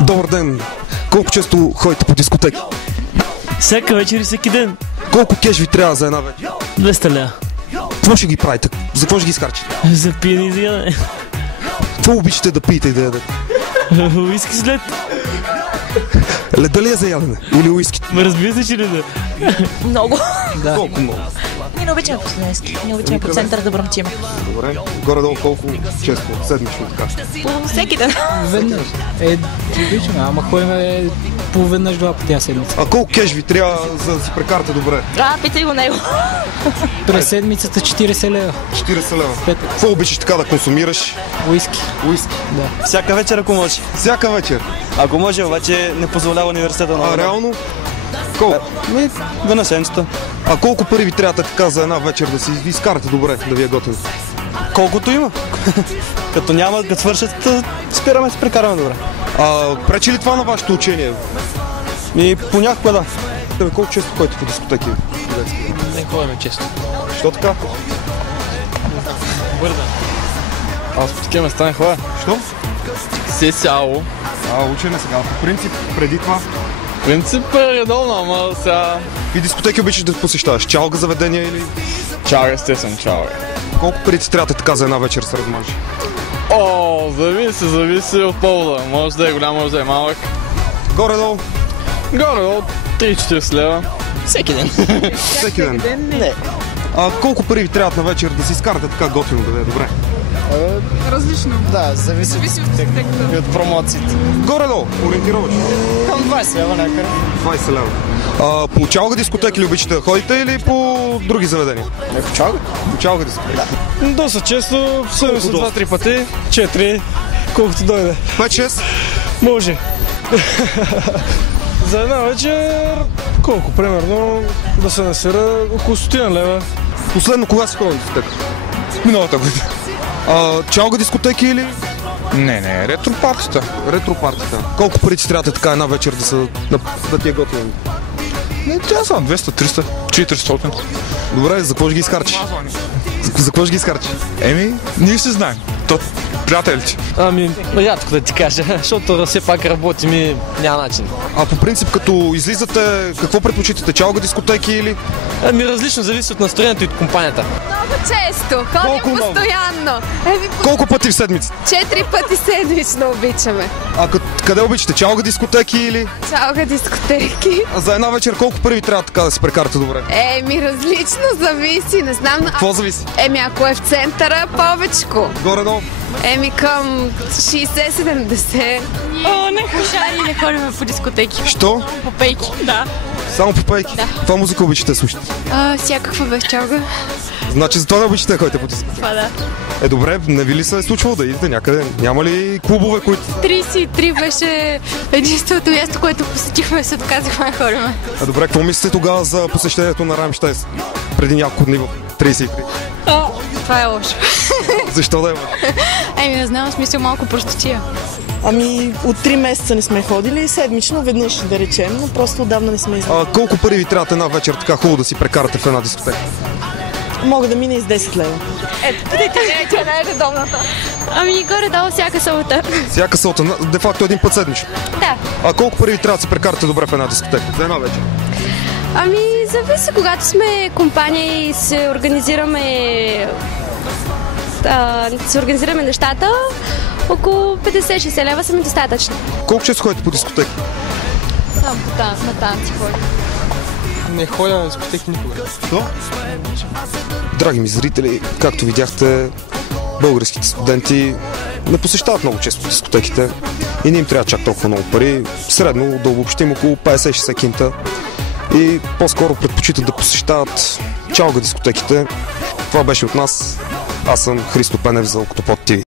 Добър ден! Колко често ходите по дискотеки? Всяка вечер и всеки ден. Колко кеш ви трябва за една вечер? 200 ля. Какво ще ги правите? За какво ще ги изхарчите? За пиене и за ядене. Какво обичате да пиете и да ядете? Уиски с лед. Леда ли е за ядене? Или уиски? Разбира се, че леда. Много. Да. Колко много? Ние не обичаме по студентски. Ние обичаме по центъра да бръмчим. Добре. Горе-долу колко често? Седмично така? По всеки ден. Веднъж. Обичаме, ама ходим по-веднъж 2 пъти на седмица. А колко кеш ви трябва за да си прекарате добре? Питай го него. През седмицата 40 лева. 40 лева. 5 Какво обичаш така да консумираш? уиски. Уиски. Всяка вечер, ако може. Всяка вечер. Ако може, обаче не позволява университета на. А реално? Колко? Веднъж седмицата. А колко пари ви трябва така за една вечер да си изкарате добре, да ви е готино? Колкото има. Като няма, като свършат, спираме, се прекараме добре. Пречи ли това на вашето учение? И понякога да. Колко често ходите по дискотеки? Не ходим често. Що така? Бърда. Аз по такива места не ходя. Що? Се сяло. Учене сега. По принцип, преди това. Принцип е редовно, ама сега. И дискотеки обичаш да посещаваш? Чалга заведения или? Чао, естествено, чао. Колко пари ти трябва така за една вечер се размажи? Зависи от повода. Може да е голям, може да е малък. Горе-долу? Горе-долу 3-40 лева. Всеки ден. Всеки ден? Не. Колко пари ви трябва на вечер да си изкарате така готино, да ви е добре? Различно. Да, зависи от от промоциите. Горе-долу, ориентировачно. Към 20 лева някъде. 20 лева. По чалга дискотеки ли обичате да ходите или по други заведения? Ако чалга? По чалга дискотеки. Доста често, седмица доста? 2-3 пъти, 4, колкото дойде. 5-6? Може. За една вечер, колко примерно да се насира около 100 лева. Последно кога си ходил на дискотека? Миналата година. Чалга дискотеки или? Не, ретропартията. Ретропартията. Колко пари ти трябва така една вечер да ти е готино? Не, тя са 200, 300, 400. Добре, за какво ще ги изхарчиш? За какво ще ги изхарчиш? Ние се знаем. Приятелите. Рядко да ти кажа, защото все пак работим и няма начин. По принцип, като излизате, какво предпочитате? Чалга дискотеки или? Различно зависи от настроението и от компанията. Много често. Колко Ходим много? постоянно. Колко пъти в седмица? 4 пъти седмично обичаме. Къде обичате? Чалга дискотеки или? Чалга дискотеки. За една вечер колко пари ви трябва така да се прекарате добре? Различно зависи. Не знам. Какво зависи? Ако е в центъра, повечко. Горе-долу? Към 60-70. Не пушари, не ходим по дискотеки. Що? По пейки. Да. Само по пейки? Да. Каква музика обичате да слушате? Всякаква без чалга. Значи за това не обичате да ходите по дискотеки? Това да. Добре, не ви ли се е случвало да идете някъде? Няма ли клубове, които... 33 беше единственото място, което посетихме и се доказахме да ходим. Добре, какво мислите тогава за посещението на Рамштайнс преди няколко дни в 33? Това е лошо. Защо да е лошо? Не знам, в смисъл малко простотия. От 3 месеца не сме ходили, седмично веднъж да речем, но просто отдавна не сме излизали. Колко пари ви трябва една вечер така хубаво да си прекарате в една дискотека? Мога да мине и с 10 лева. Тя не е редовната. Горе-долу всяка събота. Всяка събота, де-факто един път седмично. Да. Колко пари ви трябва да си прекарате добре в една дискотека? За една вечер? Зависи, когато сме компания и се организираме нещата, около 50-60 лева са ми достатъчно. Колко често ходите по дискотеки? Само на танци ходим. Не ходя на дискотеки никога. Що? Драги ми зрители, както видяхте, българските студенти не посещават много често дискотеките и не им трябва чак толкова много пари. Средно да обобщим около 50-60 кинта и по-скоро предпочитат да посещават чалга дискотеките. Това беше от нас. Аз съм Христо Пенев за Октопод ТВ.